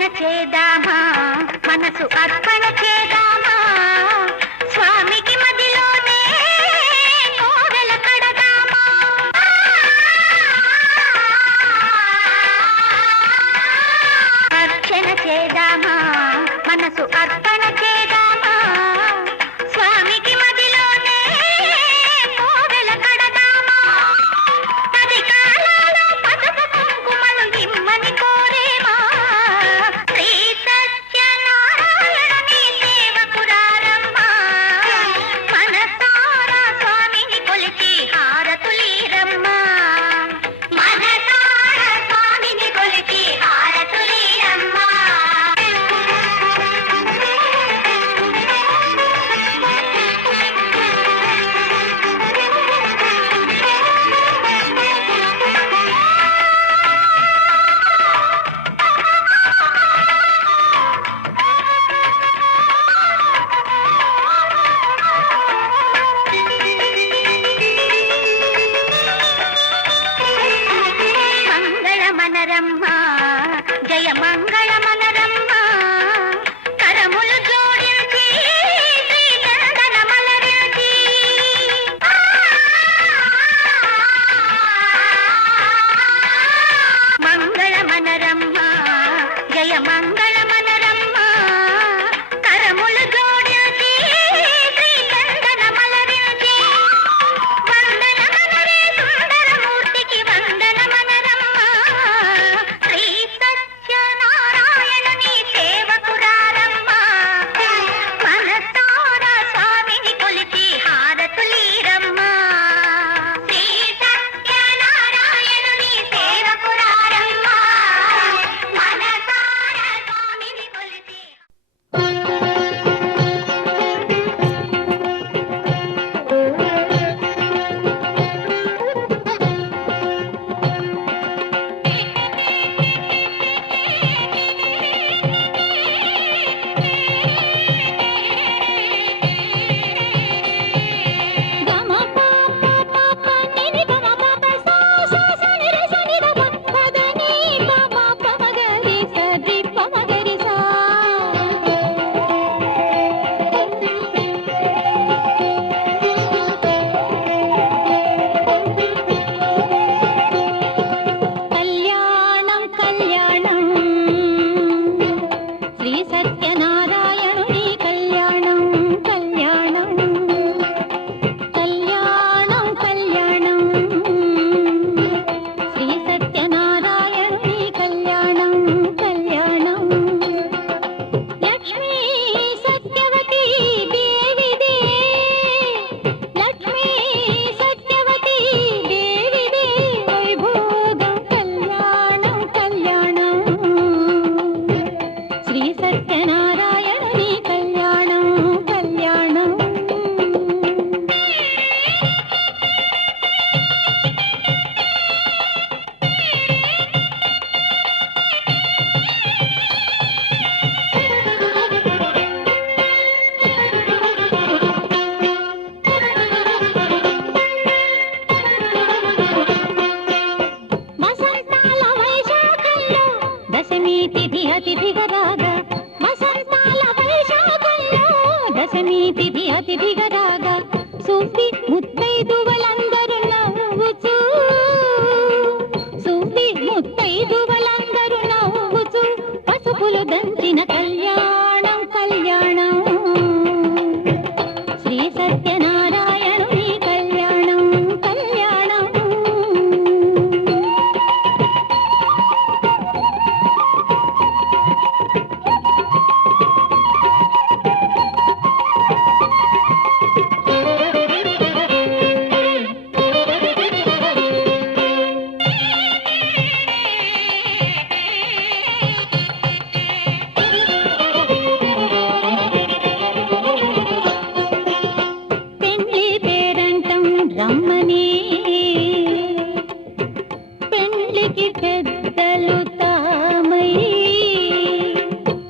అర్చన చేద్దామా మనసు అర్పణ చేద్దామా స్వామికి మదిలోనే కోవెల కడదామా అర్చన చేద్దామా మనసు అర్పణ చేద్దామా స్వామికి మదిలోనే కోవెల కడదామా పది కాలాలో పసుపు కుంకుమలు ఇమ్మని కోరేమా శ్రీ సత్యనారాయణుని సేవకురారమ్మా మనసారా స్వామిని కొలిచి హారతులీరమ్మా మనసారా స్వామిని కొలిచి హారతులీరమ్మా మంగళమనరమ్మ జయ మంగళమనరమ్మ కరములు జోడించి శ్రీచందనమలరించి మంగళమనరమ్మ జయ మంగళమనరమ్మ కరములు జోడించి శ్రీచందనమలరించి వందనమనరే సుందరమూర్తికి వందనమనరమ్మ శ్రీ సత్యనారాయణుని సేవకురారమ్మ మనసారా స్వామిని కొలిచి హారతులీరమ్మ శ్రీ సత్యనారాయణుని సేవకురారమ్మ మనసారా స్వామిని కొలిచి కళ్యాణం కళ్యాణం శ్రీ సత్యనారాయణుని కళ్యాణం కళ్యాణం కళ్యాణం కళ్యాణం శ్రీ సత్యనారాయణుని కళ్యాణం కళ్యాణం లక్ష్మీ సత్యవతి దేవిదే లక్ష్మీ సత్యవతి దేవిదే వైభోగం కళ్యాణం కళ్యాణం శ్రీ సత్యనారాయణుని కళ్యాణం కళ్యాణం వసంతాల వైశాఖంలో దశమి తిథి అతిథిగా రాగా వసంతాల వైశాఖంలో దశమి తిథి అతిథిగా రాగా సువ్వి ముత్తైదువలందరూ నవ్వుచూ సువ్వి ముత్తైదువలందరూ నవ్వుచూ పసుపులు దంచిన కళ్యాణం కళ్యాణం శ్రీ సత్యనారాయణుని కళ్యాణం కళ్యాణం పెండ్లి పేరంటం రమ్మని పెండ్లికి పెద్దలు తామై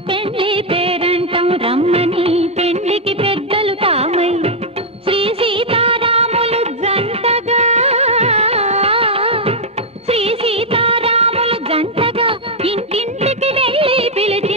పెండ్లి పేరంటం రమ్మని పెండ్లికి పెద్దలు తామై శ్రీ సీతారాములు జంటగా శ్రీ సీతారాములు జంటగా ఇంటింటికి వెళ్ళి పిలిచి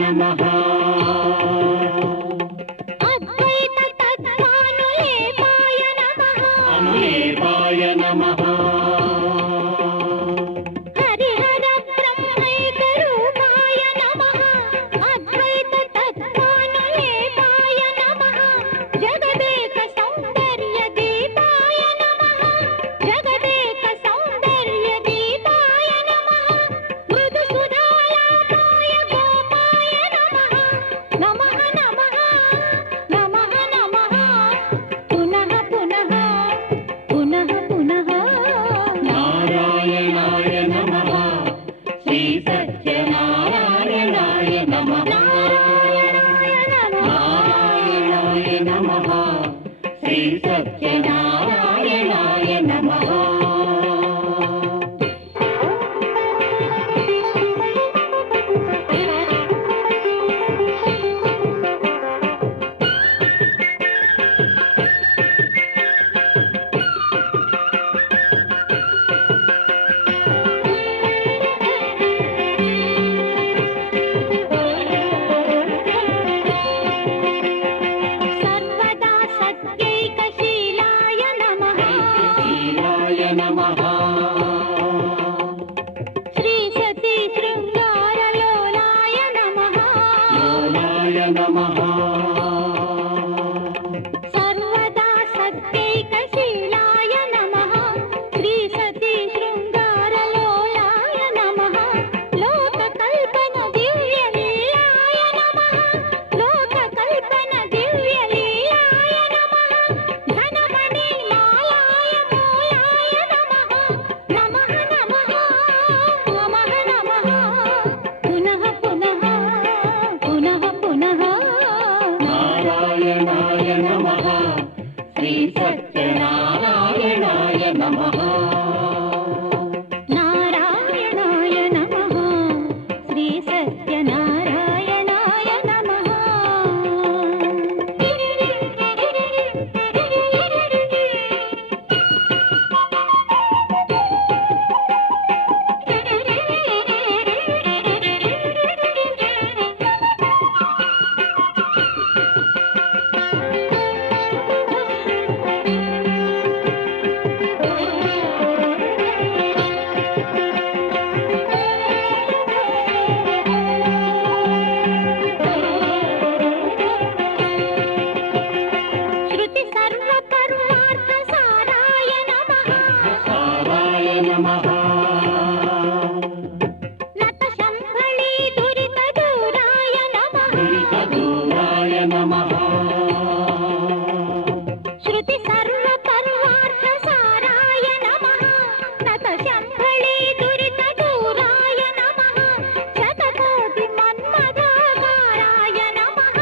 నమః అద్వైత తత్వానులేపాయ నమః అనులేపాయ నమః హరిహర బ్రహ్మైక రూపాయ నమః అద్వైత తత్వానులేపాయ నమః జగదేక సౌందర్య దీపాయ నమః జగదేక సౌందర్య దీపాయ నమః మృదు సుధాలాపాయ గోపాయ నమః నమః నమః నమః నమః పునః పునః పునః పునః నారాయణాయ నమః శ్రీ సత్యనారాయణాయ నమః నారాయణాయ నమః శ్రీ సత్యనారాయణాయ నమః సర్వదా సత్యైకశీలాయ నమః శీలాయ నమః శ్రీ సతీ శృంగారలోలాయ నమః లోలాయ నమః సర్వదా సత్యైకశీలాయ నమః శ్రీ సతీ శృంగారలోలాయ నమః లోకకల్పన దివ్యలీలాయ నమః లోకకల్పన దివ్యలీలాయ నమః ధనమణి మాలాయ మూలాయ నమః నమః నమః నమః నమః పునః పునః పునః పునః నారాయణాయ నమః శ్రీ సత్యనారాయణాయ నమః నారాయణాయ నమః శ్రీ సత్యనారాయణాయ నమః శృతి సర్వపర్వార్థ సారాయ నమః సారాయ నమః నత శంభళీ దురిత దూరాయ నమః దూరాయ నమః శృతి సర్వపర్వార్థ సారాయ నమః నత శంభళీ దురిత దూరాయ నమః శతకోటి మన్మథాకారాయ నమః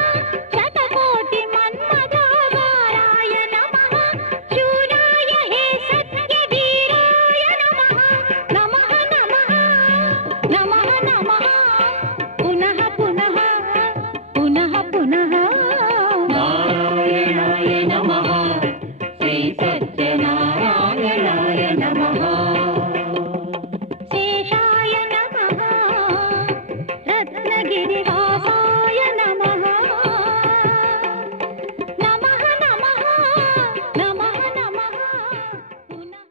శతకోటి మన్మథాకారాయ నమః శూరాయ హే సత్యవీరాయ నమః నమః నమః నమః నమః పునః పునః పునః పునః నారాయణాయ నమః శ్రీ సత్యనారాయణాయ నమః శేషాయ నమః రత్నగిరివాసాయ నమః నమః నమః నమః నమః పునః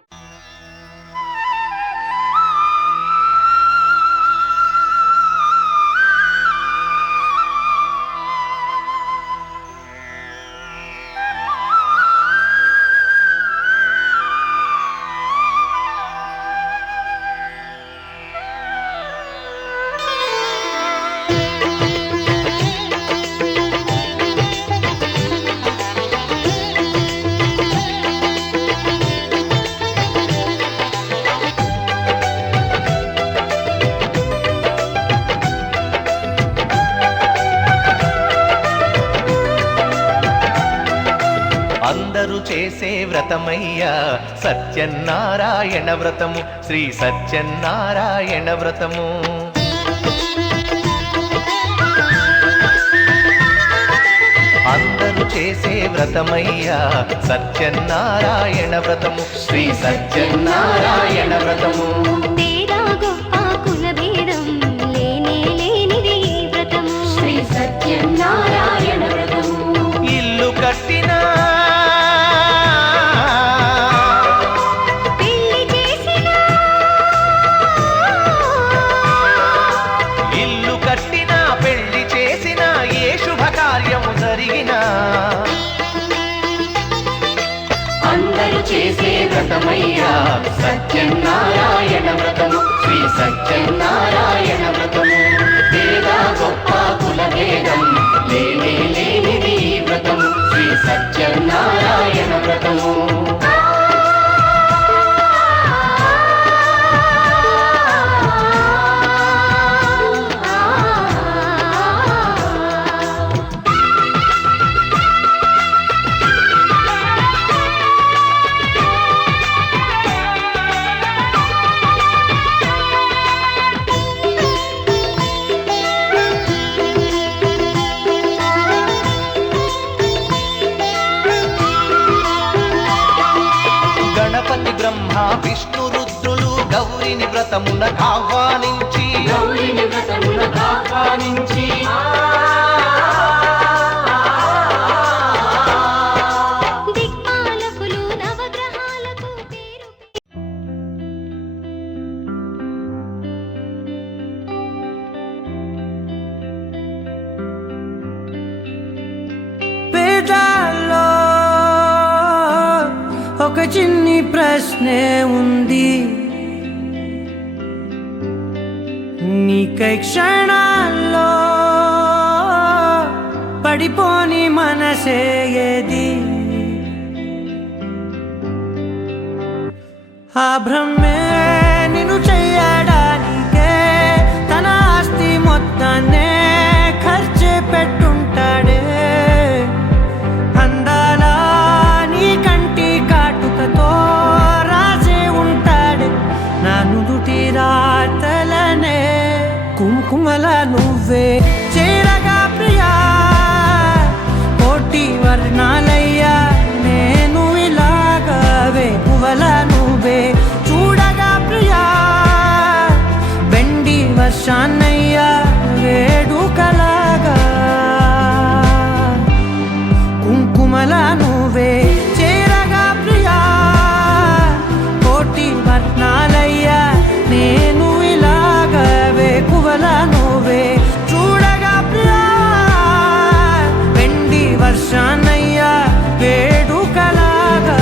అందరూ చేసే వ్రతమయ్యా సత్యనారాయణ వ్రతము శ్రీ సత్యనారాయణ వ్రతము అందరూ చేసే వ్రతమయ్యా సత్యనారాయణ వ్రతము శ్రీ సత్యనారాయణ వ్రతము పేద గొప్ప కుల భేదం లేనే లేనిది ఈ వ్రతము వ్రతమయ్యా సత్యనారాయణ వ్రతము శ్రీ సత్యనారాయణ వ్రతము వేద గొప్ప కుల వేదం లేనిది ఈ వ్రతము శ్రీ సత్యనారాయణ వ్రతము గణపతి బ్రహ్మ విష్ణు రుద్రులు గౌరిని వ్రతమునకు ఆహ్వానించి దిక్పాలకులు నవగ్రహాలకు పేరు వేదాల్లో ఒక చిన్ని ప్రశ్నే ఉంది నీకై క్షణాల్లో పడిపోని మనసే ఏది ఆ బ్రహ్మే నిన్ను చెయ్యడానికే తన ఆస్తి మొత్తాన్నే ఖర్చు పెట్టుంటాడే అందాల నీ కంటి కాటుకతో రాసే ఉంటాడే నా నుదుటి రాతలనే కుంకుమల నువ్వే చేరగా ప్రియా కోటి వర్ణాలయ్యా నేను ఇలాగవే పువ్వల నువ్వే చూడగా ప్రియా వెండి వర్షాన్నయ్యా వేడుకలాగా కుంకుమల నువ్వే చేరగా ప్రియా కోటి వర్ణాలయ్యా నేను ఇలాగవే కువల నువ్వే చూడగా ప్రియా వెండి వర్షాన్నయ్యా వేడుకలాగా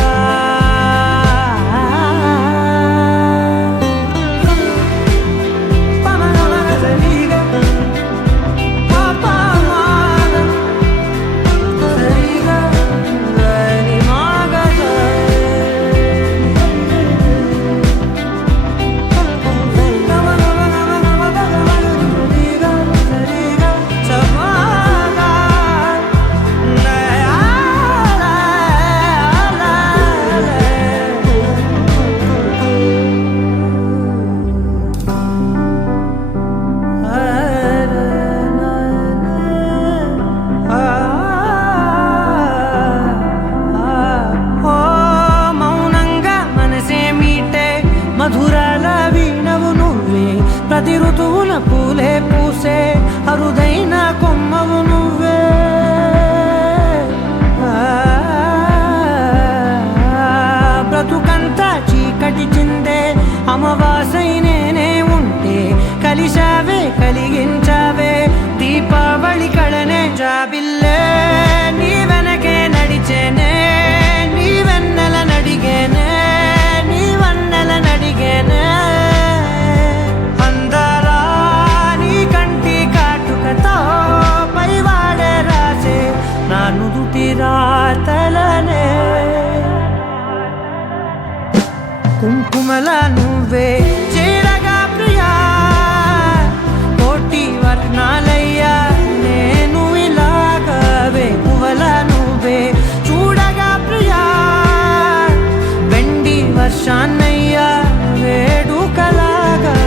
మధురాల వీణవు నువ్వే ప్రతి ఋతువున పూలే పూసే అరుదైన కొమ్మవు నువ్వే బ్రతుకంతా చీకటి చిందే అమావాసై నేనే ఉంటే కలిశావే కలిగించావే దీపావళి కళనే జాబిల్లే నీ వెనకే నడిచేనే నీ వెన్నెల నడిగేనే నీ వన్నెల నడిగేనే అందరా నీ కంటి కాటుకతో పైవాడే రాసే నా నుదుటి రాతలనే కుంకుమల నువ్వే చేరగా ప్రియా కోటి వర్ణాలయ్యా నేను ఇలాగవే పువ్వల నువ్వే చూడగా ప్రియా వెండి వర్షాన్నయ్యా వేడుకలాగా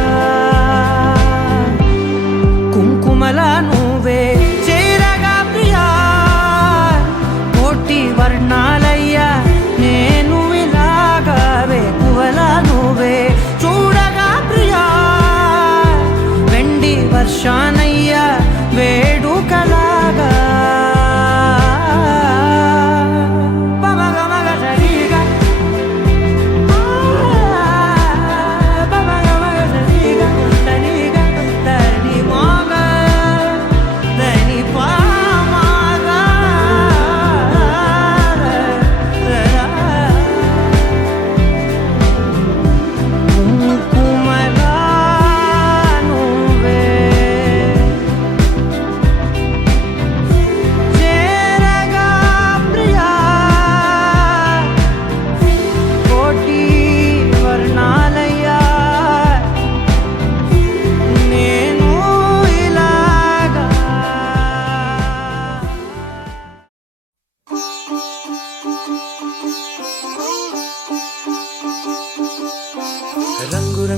కుంకుమల నువ్వే చేరగా ప్రియా కోటి వర్ణాలయ్యా నేను ఇలాగవే పువ్వల నువ్వే చూడగా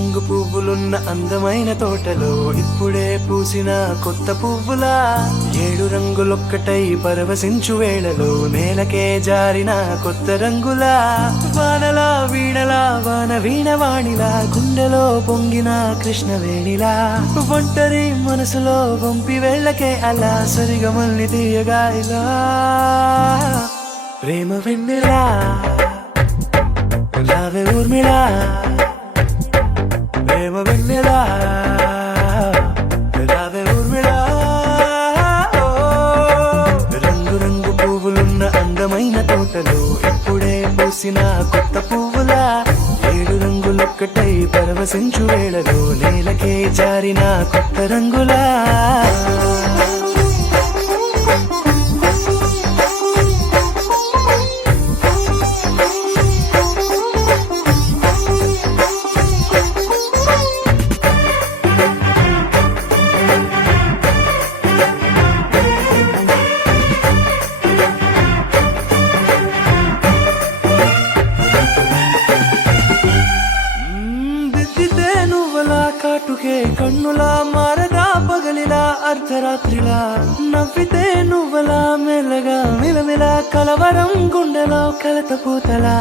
రంగు పువ్వులున్న అందమైన తోటలో ఇప్పుడే పూసిన కొత్త పువ్వులా 7 రంగులొక్కటై పరవశించు వేళలో నేలకే జారిన కొత్త రంగులా వానలా వీణలా వాన వీణవాణిలా గుండెలో పొంగిన కృష్ణవేణిలా ఒంటరి మనసులో వంపి వెళ్ళకే అలా సరిగమల్ని తీయగా ఇలా ప్రేమ వెన్నెలా రావే ఊర్మిళా ప్రేమ వెన్నెలా రావే ఊర్మిళా రంగు రంగు పువ్వులున్న అందమైన తోటలో ఇప్పుడే పూసిన కొత్త పువ్వులా 7 రంగులొక్కటై పరవశించు వేళలో నేలకే జారిన కొత్త రంగులా కాటుకే కన్నులా మారగా పగలిలా అర్ధరాత్రిలా నవ్వితే నువ్వలా మెల్లగా మిలమిలా కలవరం గుండెలో కలత పూతలా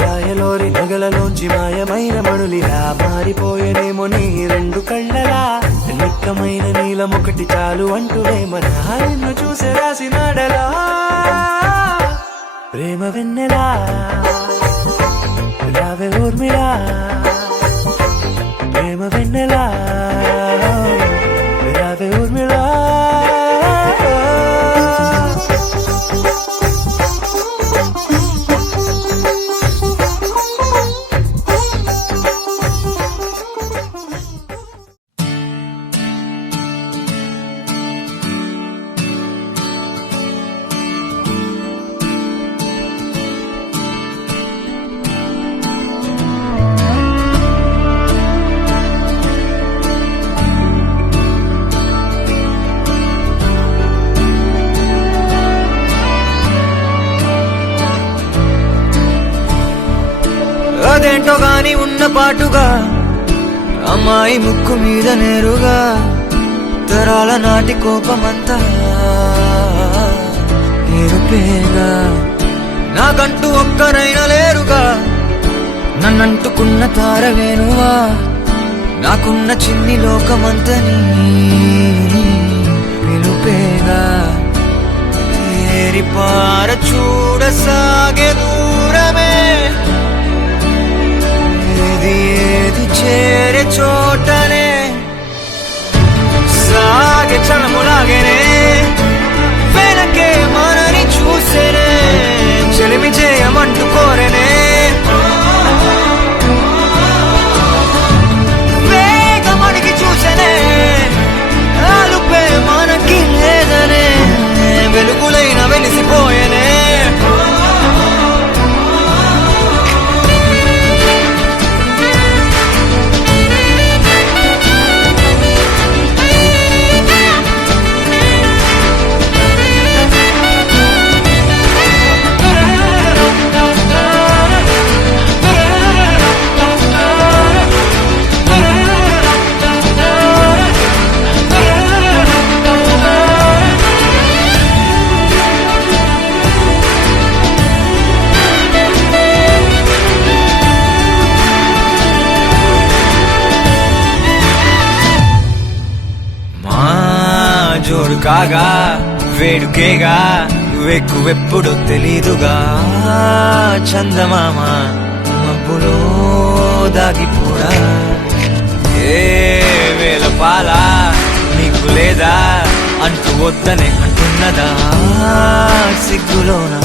రాయలోరి నగలలోంచి మాయమైన మణులిలా మారిపోయేనేమో నీ 2 కళ్ళలా నిక్కమైన నీలమొకటి చాలు అంటూ వేమనా నిన్ను చూసి రాసినాడలా ప్రేమ వెన్నెలా రావే ఊర్మిళా ప్రేమ వెన్నెలా రావే ఊర్మిళా అదేంటో గాని ఉన్న పాటుగా అమ్మాయి ముక్కు మీద నేరుగా తరాల నాటి కోపమంతా ఎరుపేగా నాకంటూ ఒక్కరైనా లేరుగా నన్నంటుకున్న తారవేనువా నాకున్న చిన్ని లోకమంతని పిలుపేగా ఏరిపార చూడసాగే దూరమే ఏది చేరే చోటనే సాగే చలములాగేనే వెనకే మనని చూసేనే చెలిమి చేయమంటూ కోరేనే వేగమడికి చూసేనే ఆలుపే మనకి లేదనే వెలుగులైన వెలిసిపోయేనే జోడు కాగా వేడుకేగా వెక్కువెప్పుడు తెలీదుగా చందమామ మబ్బులో దాగిపోడా ఏ వేల పాల నీకు లేదా అంటూ వద్దనే అంటున్నదా సిగ్గులోనా